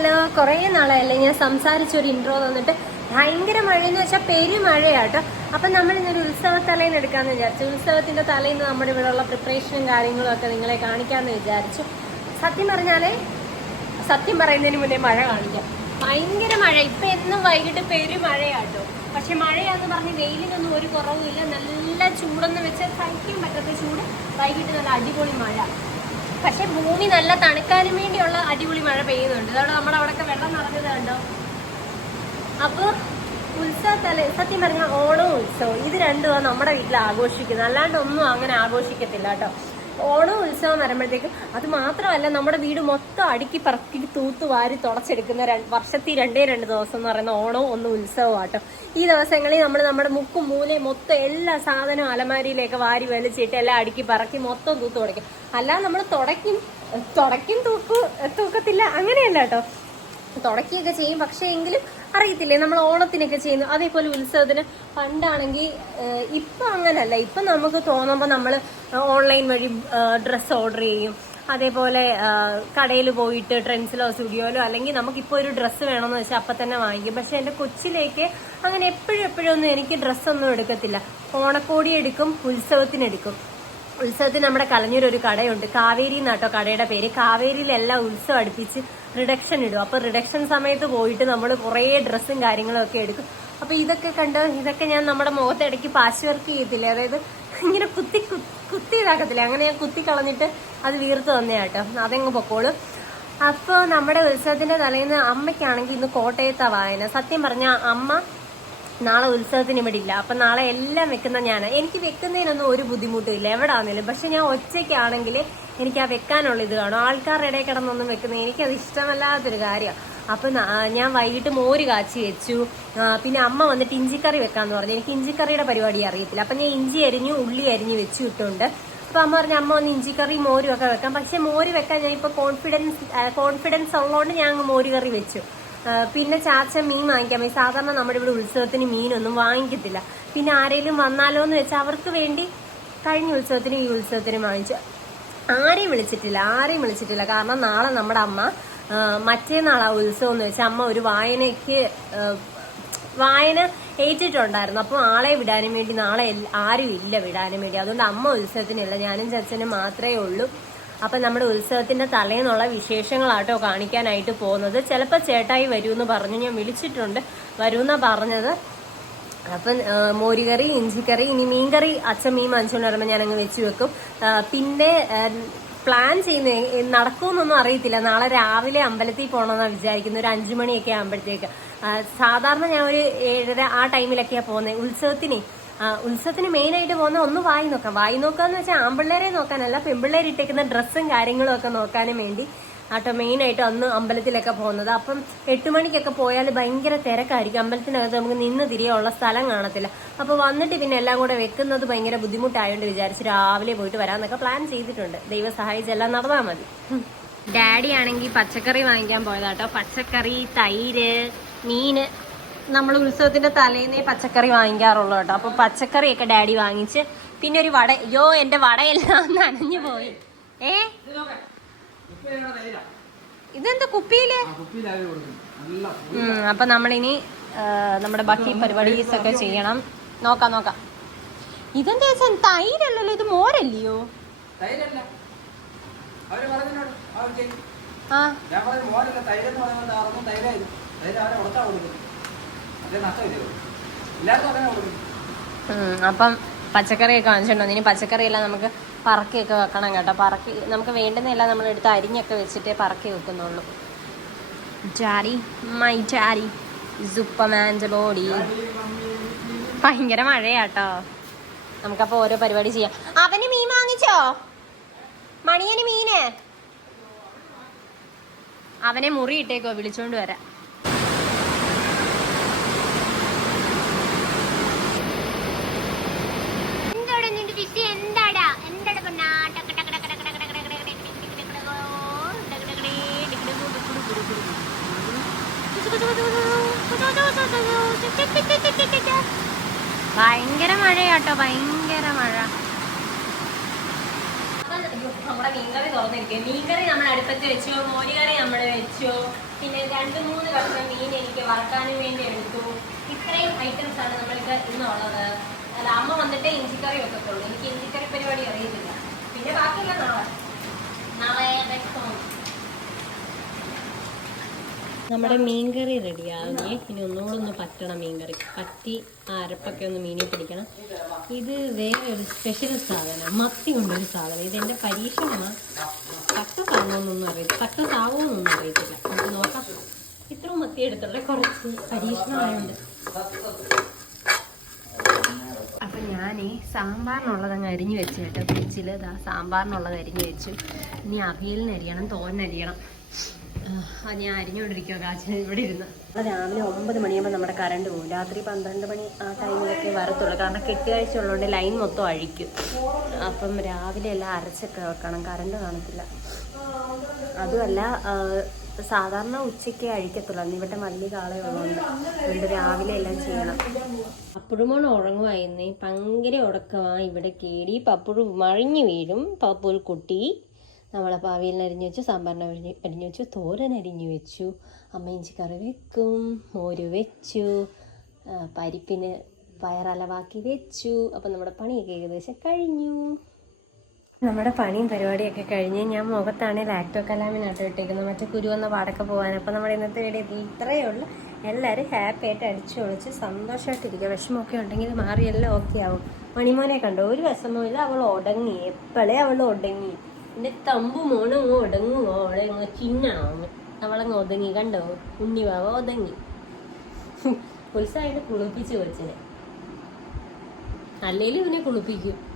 Hello കുറേ നാളായല്ലേ ഞാൻ സംസാരിച്ചൊരു intro തന്നിട്ട് ഭയങ്കര മഴയെന്ന് വെച്ചാൽ പെരുമഴയാട്ടോ. അപ്പം നമ്മൾ ഇന്നൊരു ഉത്സവ തലേന്ന് എടുക്കാമെന്ന് വിചാരിച്ചു. ഉത്സവത്തിന്റെ തലേന്ന് നമ്മുടെ ഇവിടെയുള്ള പ്രിപ്പറേഷനും കാര്യങ്ങളും ഒക്കെ നിങ്ങളെ കാണിക്കാമെന്ന് വിചാരിച്ചു. സത്യം പറഞ്ഞാലേ സത്യം പറയുന്നതിന് മുന്നേ മഴ കാണിക്കാം. ഭയങ്കര മഴ. ഇപ്പൊ എന്നും വൈകിട്ട് പെരുമഴയാട്ടോ. പക്ഷെ മഴയാന്ന് പറഞ്ഞ് വെയിലിനൊന്നും ഒരു കുറവുമില്ല. നല്ല ചൂടെന്ന് വെച്ചാൽ സഹിക്കാൻ പറ്റാത്ത ചൂട്. വൈകിട്ട് നല്ല അടിപൊളി മഴ. പക്ഷെ ഭൂമി നല്ല തണുക്കാനും വേണ്ടിയുള്ള അടിപൊളി മഴ പെയ്യുന്നുണ്ട്. അതോടെ നമ്മുടെ അവിടെയൊക്കെ വെള്ളം നിറഞ്ഞത് കണ്ടോ? അപ്പോൾ ഉത്സവ തലേ സത്യം പറഞ്ഞാൽ ഓണവും ഉത്സവവും. ഇത് രണ്ടുമാണ് നമ്മുടെ വീട്ടിൽ ആഘോഷിക്കുന്നത്. അല്ലാണ്ട് ഒന്നും അങ്ങനെ ആഘോഷിക്കത്തില്ല കേട്ടോ. ഓണവും ഉത്സവം വരുമ്പോഴത്തേക്കും അത് മാത്രമല്ല നമ്മുടെ വീട് മൊത്തം അടുക്കി പറക്കി തൂത്ത് വാരി തുടച്ചെടുക്കുന്ന വർഷത്തിൽ രണ്ടേ രണ്ട് ദിവസം എന്ന് പറയുന്ന ഓണവും ഒന്ന് ഉത്സവം ആട്ടോ ഈ ദിവസങ്ങളിൽ നമ്മൾ നമ്മുടെ മുക്കും മൂലയും മൊത്തം എല്ലാ സാധനവും അലമാരിയിലേക്ക് വാരി വലിച്ചിട്ട് എല്ലാം അടുക്കി പറക്കി മൊത്തം തൂത്ത് തുടയ്ക്കും. അല്ലാതെ നമ്മൾ തുടയ്ക്കും തുടയ്ക്കും തൂക്ക് തൂക്കത്തില്ല. അങ്ങനെയല്ല കേട്ടോ. തുടക്കിയൊക്കെ ചെയ്യും. പക്ഷേ എങ്കിലും അറിയത്തില്ലേ? നമ്മൾ ഓണത്തിനൊക്കെ ചെയ്യുന്നു അതേപോലെ ഉത്സവത്തിന് പണ്ടാണെങ്കിൽ ഇപ്പം അങ്ങനല്ല. ഇപ്പം നമുക്ക് തോന്നുമ്പോൾ നമ്മൾ ഓൺലൈൻ വഴി ഡ്രസ്സ് ഓർഡർ ചെയ്യും. അതേപോലെ കടയിൽ പോയിട്ട് ട്രെൻഡ്സിലോ സ്റ്റുഡിയോയിലോ അല്ലെങ്കിൽ നമുക്കിപ്പോൾ ഒരു ഡ്രസ്സ് വേണമെന്ന് വെച്ചാൽ അപ്പം തന്നെ വാങ്ങിക്കും. പക്ഷെ എന്റെ കൊച്ചിലേക്ക് അങ്ങനെ എപ്പോഴും എപ്പോഴും ഒന്നും എനിക്ക് ഡ്രസ്സൊന്നും എടുക്കത്തില്ല. ഓണക്കോടി എടുക്കും ഉത്സവത്തിനെടുക്കും ഉത്സവത്തിന് നമ്മുടെ കലഞ്ഞൂർ ഒരു കടയുണ്ട്. കാവേരി എന്നാട്ടോ കടയുടെ പേര്. കാവേരിയിലെല്ലാം ഉത്സവം അടുപ്പിച്ച് റിഡക്ഷൻ ഇടും. അപ്പൊ റിഡക്ഷൻ സമയത്ത് പോയിട്ട് നമ്മൾ കുറേ ഡ്രസ്സും കാര്യങ്ങളും ഒക്കെ എടുക്കും. അപ്പൊ ഇതൊക്കെ കണ്ട്? ഇതൊക്കെ ഞാൻ നമ്മുടെ മുഖത്ത് ഇടയ്ക്ക് പാച്ച് വർക്ക് ചെയ്യത്തില്ലേ? അതായത് ഇങ്ങനെ കുത്തി കുത്തി ഇതാക്കത്തില്ലേ? അങ്ങനെ ഞാൻ കുത്തി കളഞ്ഞിട്ട് അത് വീർത്ത് തന്നെയാട്ടോ അതങ്ങ് പൊക്കോളും. അപ്പോൾ നമ്മുടെ ഉത്സവത്തിന്റെ തലേന്ന് അമ്മയ്ക്കാണെങ്കിൽ ഇന്ന് കോട്ടയത്താ വായന. സത്യം പറഞ്ഞാൽ അമ്മ നാളെ ഉത്സവത്തിന് ഇവിടെ ഇല്ല. അപ്പൊ നാളെ എല്ലാം വെക്കുന്ന ഞാൻ എനിക്ക് വെക്കുന്നതിനൊന്നും ഒരു ബുദ്ധിമുട്ടും ഇല്ല എവിടെ ആണെങ്കിലും പക്ഷെ ഞാൻ ഒറ്റയ്ക്കാണെങ്കിൽ എനിക്ക് ആ വെക്കാനുള്ള ഇത് കാണും. ആൾക്കാരുടെ ഇടയിൽ കിടന്നൊന്നും വെക്കുന്നത് എനിക്കത് ഇഷ്ടമല്ലാത്തൊരു കാര്യമാണ് അപ്പൊ ഞാൻ വൈകിട്ട് മോര് കാച്ചി വെച്ചു. പിന്നെ അമ്മ വന്നിട്ട് ഇഞ്ചിക്കറി വെക്കാന്ന് പറഞ്ഞു. എനിക്ക് ഇഞ്ചിക്കറിയുടെ പരിപാടി അറിയത്തില്ല. അപ്പൊ ഞാൻ ഇഞ്ചി അരിഞ്ഞു ഉള്ളി അരിഞ്ഞു വെച്ചു ഇട്ടുണ്ട്. അപ്പൊ അമ്മ പറഞ്ഞു അമ്മ ഒന്ന് ഇഞ്ചിക്കറി മോരും ഒക്കെ വെക്കാം. പക്ഷെ മോര് വെക്കാൻ ഞാൻ ഇപ്പൊ കോൺഫിഡൻസ് കോൺഫിഡൻസ് ഉള്ളതുകൊണ്ട് ഞാൻ അങ്ങ് മോര് കറി വെച്ചു. പിന്നെ ചാച്ച മീൻ വാങ്ങിക്കാൻ പോയി. സാധാരണ നമ്മുടെ ഇവിടെ ഉത്സവത്തിന് മീനൊന്നും വാങ്ങിക്കത്തില്ല. പിന്നെ ആരെങ്കിലും വന്നാലോ എന്ന് വെച്ചാൽ അവർക്ക് വേണ്ടി കഴിഞ്ഞ ഉത്സവത്തിന് ഈ ഉത്സവത്തിന് വാങ്ങിച്ചു. ആരെയും വിളിച്ചിട്ടില്ല ആരെയും വിളിച്ചിട്ടില്ല. കാരണം നാളെ നമ്മുടെ അമ്മ മറ്റേ നാളാ ഉത്സവം എന്ന് വെച്ചാൽ അമ്മ ഒരു വായനയ്ക്ക് വായന ഏറ്റിട്ടുണ്ടായിരുന്നു. അപ്പോൾ ആളെ വിടാനും വേണ്ടി നാളെ ആരും ഇല്ല വിടാനും വേണ്ടി. അതുകൊണ്ട് അമ്മ ഉത്സവത്തിനില്ല. ഞാനും ചച്ചനും മാത്രമേ ഉള്ളൂ. അപ്പൊ നമ്മുടെ ഉത്സവത്തിന്റെ തലേന്നുള്ള വിശേഷങ്ങളാട്ടോ കാണിക്കാനായിട്ട് പോകുന്നത്. ചിലപ്പോൾ ചേട്ടായി വരുമെന്ന് പറഞ്ഞു ഞാൻ വിളിച്ചിട്ടുണ്ട്. വരുമെന്നാ പറഞ്ഞത്. അപ്പം മോരുകറി ഇഞ്ചിക്കറി ഇനി മീൻകറി അച്ഛൻ മീൻ വാങ്ങിച്ചുകൊണ്ട് വരുമ്പോൾ ഞാൻ അങ്ങ് വെച്ച് വെക്കും. പിന്നെ പ്ലാൻ ചെയ്യുന്ന നടക്കുമെന്നൊന്നും അറിയത്തില്ല. നാളെ രാവിലെ അമ്പലത്തിൽ പോകണമെന്നാണ് വിചാരിക്കുന്നത് ഒരു അഞ്ചു മണിയൊക്കെ ആകുമ്പോഴത്തേക്ക് സാധാരണ ഞാൻ ഒരു ഏഴര ആ ടൈമിലൊക്കെയാണ് പോകുന്നത് ഉത്സവത്തിനെ ഉത്സവത്തിന് മെയിനായിട്ട് പോകുന്ന ഒന്ന് വായി നോക്കാം. വായി നോക്കാന്ന് വെച്ചാൽ ആമ്പിള്ളേരെ നോക്കാനല്ല പെമ്പിള്ളേർ ഇട്ടേക്കുന്ന ഡ്രസ്സും കാര്യങ്ങളും ഒക്കെ നോക്കാനും വേണ്ടി ആട്ടോ മെയിനായിട്ട് അന്ന് അമ്പലത്തിലൊക്കെ പോകുന്നത്. അപ്പം എട്ട് മണിക്കൊക്കെ പോയാൽ ഭയങ്കര തിരക്കായിരിക്കും. അമ്പലത്തിനകത്ത് നമുക്ക് നിന്ന് തിരികെയുള്ള സ്ഥലം കാണത്തില്ല. അപ്പൊ വന്നിട്ട് പിന്നെ എല്ലാം കൂടെ വെക്കുന്നത് ഭയങ്കര ബുദ്ധിമുട്ടായോണ്ട് വിചാരിച്ച് രാവിലെ പോയിട്ട് വരാന്നൊക്കെ പ്ലാൻ ചെയ്തിട്ടുണ്ട്. ദൈവം സഹായിച്ചെല്ലാം നടന്നാൽ മതി. ഡാഡി ആണെങ്കിൽ പച്ചക്കറി വാങ്ങിക്കാൻ പോയതാട്ടോ. പച്ചക്കറി തൈര് മീന്. നമ്മൾ ഉത്സവത്തിന്റെ തലേന്നേ പച്ചക്കറി വാങ്ങിക്കാറുള്ളൂ കേട്ടോ. അപ്പൊ പച്ചക്കറിയൊക്കെ ഡാഡി വാങ്ങിച്ച് പിന്നെ ഒരു വട യോ എന്റെ വടയെല്ലാം നനഞ്ഞു പോയി. ഏ? ഇതെന്താ കുപ്പിയിൽ? അപ്പൊ നമ്മളിനി നമ്മുടെ ബാക്കി പരിപാടീസ് ഒക്കെ ചെയ്യണം. നോക്കാം നോക്കാം. ഇതെന്താ വെച്ചാൽ തൈരല്ലല്ലോ ഇത് മോരല്ലയോ? ആ അപ്പം പച്ചക്കറിയൊക്കെ വാങ്ങിച്ചിട്ടുണ്ടോ? ഇനി പച്ചക്കറിയെല്ലാം നമുക്ക് പറക്കിയൊക്കെ വെക്കണം കേട്ടോ. പറക്കി നമുക്ക് വേണ്ടുന്നതെല്ലാം നമ്മൾ എടുത്ത് അരിഞ്ഞൊക്കെ വെച്ചിട്ടേ പറക്കി വെക്കുന്നുള്ളൂ. ചാരി മൈ ചാരി സുപ്പമാന്റെ ബോഡി ഭയങ്കര മഴയാട്ടോ. നമുക്കപ്പോൾ ഓരോ പരിപാടി ചെയ്യാം. അവന് മീൻ വാങ്ങിച്ചോ? മണിയന് മീന്? അവനെ മുറി ഇട്ടേക്കോ വിളിച്ചോണ്ട് വരാം. ഭയങ്കര മഴയാട്ടോ ഭയങ്കര മഴ. നമ്മുടെ മീൻകറി തുറന്നിരിക്കും. മീൻകറി നമ്മൾ അടുപ്പത്ത് വെച്ചു മോരുകറി നമ്മൾ വെച്ചു പിന്നെ രണ്ട് മൂന്ന് കഷ്ണം മീൻ എനിക്ക് വറക്കാനും വേണ്ടി എടുത്തു. ഇത്രയും ഐറ്റംസ് ആണ് നമ്മൾക്ക് ഇന്നുള്ളത്. അല്ല അമ്മ വന്നിട്ട് ഇഞ്ചിക്കറി വെക്കത്തുള്ളൂ. എനിക്ക് ഇഞ്ചിക്കറി പരിപാടി അറിയത്തില്ല. പിന്നെ ബാക്കിയുള്ള നാളെ വെക്കും നമ്മുടെ മീൻകറി റെഡിയാകുന്നേ ഇനി ഒന്നുകൂടെ ഒന്ന് പറ്റണം മീൻകറി. പറ്റി ആ അരപ്പൊക്കെ ഒന്ന് മീനിൽ പിടിക്കണം. ഇത് വേറെ ഒരു സ്പെഷ്യൽ സാധനം. മത്തി കൊണ്ടൊരു സാധനം. ഇതെന്റെ പരീക്ഷണമാണ് സക്സസ് ആകുമെന്നൊന്നും അറിയില്ല സക്സസ് ആവുമെന്നൊന്നും അറിയത്തില്ല. നമുക്ക് നോക്കാം. ഇത്രയും മത്തി എടുത്തുള്ള കുറച്ച് പരീക്ഷണമായുണ്ട്. അപ്പം ഞാൻ ഈ അരിഞ്ഞു വെച്ച് കേട്ടോ. ഫ്രിഡ്ജിൽ ഇതാ സാമ്പാറിനുള്ളത് അരിഞ്ഞ് വെച്ചു. ഇനി അവിയലിന് അരിയണം തോരനരിയണം. ഞാൻ അരിഞ്ഞുകൊണ്ടിരിക്കുക കാച്ചിന് ഇവിടെ ഇരുന്ന്. രാവിലെ ഒമ്പത് മണിയാകുമ്പോൾ നമ്മുടെ കറണ്ട് പോകും രാത്രി പന്ത്രണ്ട് മണി ആ ടൈമിലൊക്കെ വരത്തുള്ളൂ. കാരണം കെട്ടിയാഴ്ച ഉള്ളതുകൊണ്ട് ലൈൻ മൊത്തം അഴിക്കും. അപ്പം രാവിലെ എല്ലാം അരച്ചൊക്കെ വെക്കണം. കറണ്ട് കാണത്തില്ല. അതുമല്ല സാധാരണ ഉച്ചയ്ക്ക് അഴിക്കത്തുള്ളൂ. അന്ന് ഇവിടെ മല്ലി കാളയുള്ളതുകൊണ്ട് അതുകൊണ്ട് രാവിലെ എല്ലാം ചെയ്യണം. പപ്പുഴുമോൺ ഉറങ്ങുമായിരുന്നേ ഭയങ്കര ഉടക്കമാണ് ഇവിടെ കേടി. പപ്പുഴു മഴഞ്ഞു വീഴും. പപ്പുൽ കുട്ടി. നമ്മളെ പാവിയിൽ അരിഞ്ഞു വെച്ചു സാമ്പാറിന് അരിഞ്ഞു അരിഞ്ഞു വെച്ചു തോരൻ അരിഞ്ഞു വെച്ചു. അമ്മ ഇഞ്ചി കറി വെക്കും മോര് വെച്ചു പരിപ്പിന് പയറലവാക്കി വെച്ചു. അപ്പം നമ്മുടെ പണിയൊക്കെ ഏകദേശം കഴിഞ്ഞു. നമ്മുടെ പണിയും പരിപാടിയൊക്കെ കഴിഞ്ഞ് ഞാൻ മുഖത്താണ് ലാക്ടോ കലാമിനായിട്ട് ഇട്ടേക്കുന്നത് മറ്റേ കുരു വന്ന പാടൊക്കെ പോകാൻ. അപ്പോൾ നമ്മുടെ ഇന്നത്തെ വീഡിയോ ഇത്രയേ ഉള്ളൂ. എല്ലാവരും ഹാപ്പി ആയിട്ട് അടിച്ചു പൊളിച്ച് സന്തോഷമായിട്ടിരിക്കുക വിഷമമൊക്കെ ഉണ്ടെങ്കിൽ മാറിയെല്ലാം ഓക്കെ ആവും. മണിമോനെ കണ്ടോ ഒരു വിഷമമില്ല അവൾ ഒടങ്ങി എപ്പോഴേ അവൾ ഒടങ്ങി എന്റെ തമ്പു മോണങ്ങ് ഒടങ്ങുവോ അങ്ങ് ചിന്നണോ അവളങ്ങ് ഒതുങ്ങി. കണ്ടോ? ഉണ്ണിവാവ ഒതുങ്ങി. ഉത്സാഹമായിട്ട് കുളിപ്പിച്ചു കൊച്ചിനെ. അല്ലേലും ഇവനെ കുളിപ്പിക്കും.